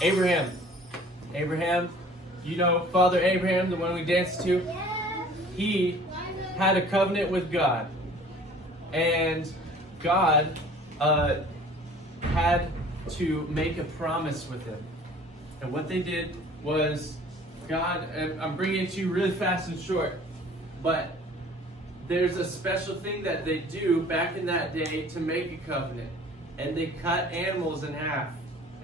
Abraham. Abraham, you know Father Abraham, the one we danced to? He had a covenant with God. And God had to make a promise with him. And what they did was, God, and I'm bringing it to you really fast and short, but there's a special thing that they do back in that day to make a covenant. And they cut animals in half.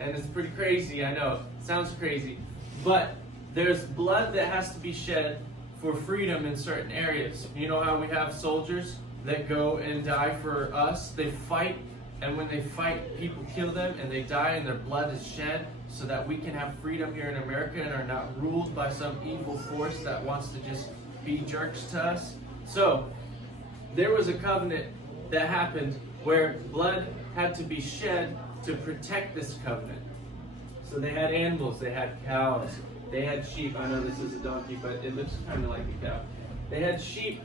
And it's pretty crazy, I know. It sounds crazy. But there's blood that has to be shed for freedom in certain areas. You know how we have soldiers that go and die for us? They fight, and when they fight, people kill them, and they die, and their blood is shed so that we can have freedom here in America and are not ruled by some evil force that wants to just be jerks to us. So, there was a covenant that happened where blood had to be shed to protect this covenant. So they had animals, they had cows, they had sheep. I know this is a donkey, but it looks kind of like a cow. They had sheep,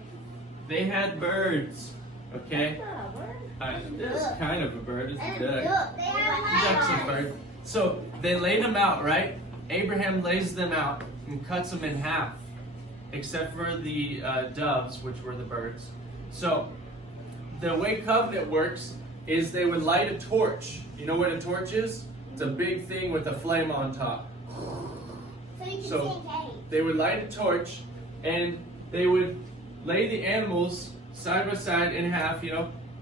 they had birds, okay? This is kind of a bird, it's a duck. Duck's a bird. So they laid them out, right? Abraham lays them out and cuts them in half, except for the doves, which were the birds. So the way covenant works is they would light a torch. You know what a torch is? It's a big thing with a flame on top. So they would light a torch, and they would lay the animals side by side in half,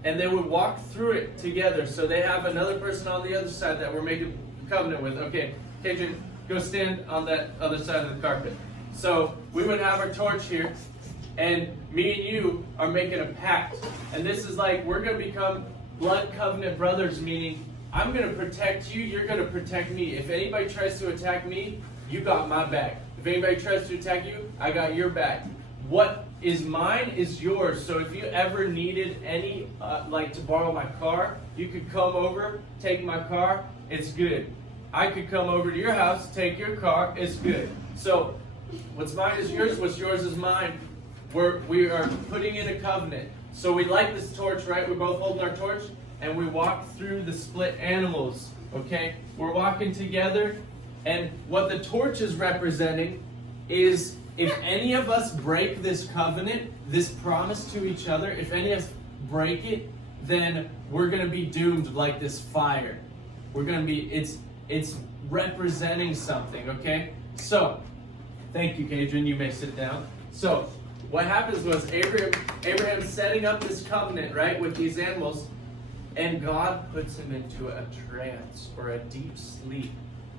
and they would walk through it together. So they have another person on the other side that we're making a covenant with. Okay, Adrian, go stand on that other side of the carpet. So we would have our torch here, and me and you are making a pact. And this is like, we're going to become blood covenant brothers, meaning I'm going to protect you, you're going to protect me. If anybody tries to attack me, you got my back. If anybody tries to attack you, I got your back. What is mine is yours. So if you ever needed any, like to borrow my car, you could come over, take my car, it's good. I could come over to your house, take your car, it's good. So what's mine is yours, what's yours is mine. We are putting in a covenant. So we light this torch, right? We're both holding our torch, and we walk through the split animals, okay? We're walking together, and what the torch is representing is if any of us break this covenant, this promise to each other, if any of us break it, then we're going to be doomed like this fire. We're going to be, it's representing something, okay? So, thank you, Kadrian. You may sit down. So, what happens was Abraham setting up this covenant, right, with these animals, and God puts him into a trance or a deep sleep.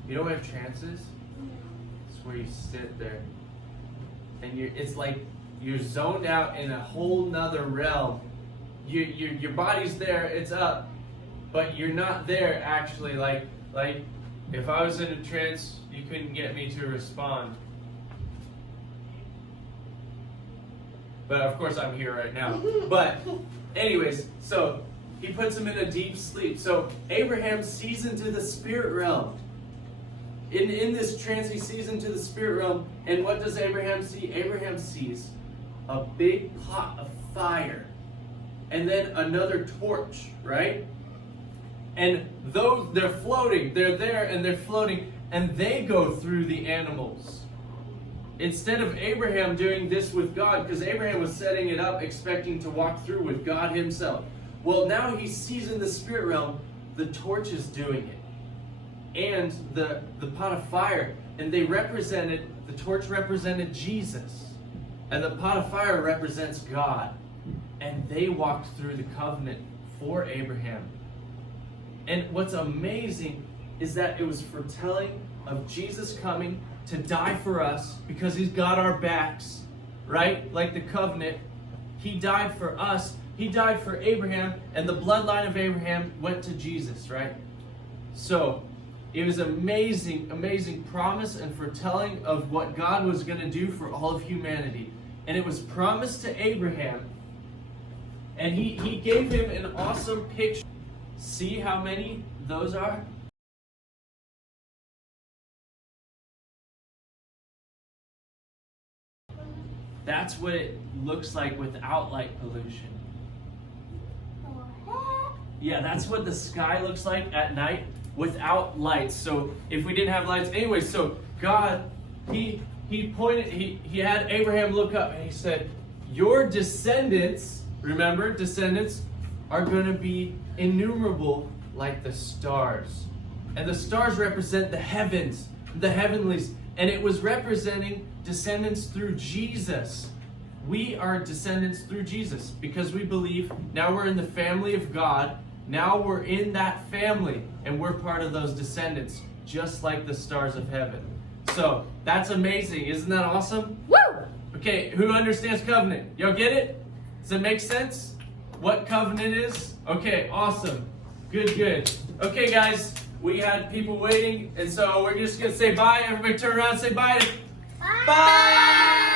You know what a trance is? It's where you sit there, and it's like you're zoned out in a whole nother realm. Your body's there, it's up, but you're not there actually. Like if I was in a trance, you couldn't get me to respond. But of course I'm here right now. But anyways, so he puts him in a deep sleep. So Abraham sees into the spirit realm. In this trance, he sees into the spirit realm. And what does Abraham see? Abraham sees a big pot of fire. And then another torch, right? And those, they're floating. They're there and they're floating. And they go through the animals. Instead of Abraham doing this with God, because Abraham was setting it up expecting to walk through with God himself. Well, now he sees in the spirit realm, the torch is doing it. And the pot of fire. And the torch represented Jesus. And the pot of fire represents God. And they walked through the covenant for Abraham. And what's amazing is that it was foretelling of Jesus coming to die for us because he's got our backs, right? Like the covenant. He died for us. He died for Abraham, and the bloodline of Abraham went to Jesus, right? So it was amazing, amazing promise and foretelling of what God was going to do for all of humanity. And it was promised to Abraham, and he gave him an awesome picture. See how many those are? That's what it looks like without light pollution. Yeah, that's what the sky looks like at night without lights. So if we didn't have lights anyway, so God, he had Abraham look up and he said, your descendants, remember, descendants are going to be innumerable like the stars. And the stars represent the heavens, the heavenlies. And it was representing descendants through Jesus. We are descendants through Jesus because we believe now we're in the family of God. Now we're in that family and we're part of those descendants, just like the stars of heaven. So that's amazing. Isn't that awesome? Woo! Okay, who understands covenant? Y'all get it? Does it make sense? What covenant is? Okay, awesome. Good. Okay, guys, we had people waiting, and so we're just going to say bye. Everybody turn around and say bye. Bye. Bye.